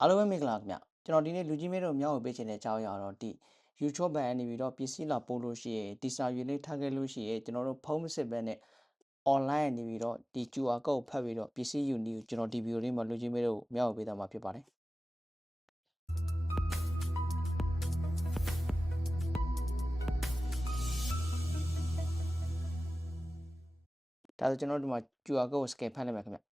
အားလုံးပဲမင်္ဂလာခင်ဗျကျွန်တော်ဒီနေ့လူကြီးမဲတို့မြောက်ကိုပေးချင်တဲ့အကြောင်းအရာတော့ဒီ you chop ban နေပြီးတော့ပစ္စည်းလာပို့လို့ရှိရင်ဒီစာရွေးလေးထားခဲ့လို့ရှိရင်ကျွန်တော်တို့ဖုန်းမစစ်ဘဲနဲ့ online နေပြီးတော့ဒီ QR code ဖတ်ပြီးတော့ပစ္စည်းယူနေကျွန်တော်ဒီဗီဒီယိုလေးမှာလူကြီးမဲတို့မြောက်ကိုပေးသွားမှာဖြစ်ပါတယ်ဒါဆိုကျွန်တော်ဒီမှာ QR code ကို scan ဖတ်လိုက်မယ်ခင်ဗျ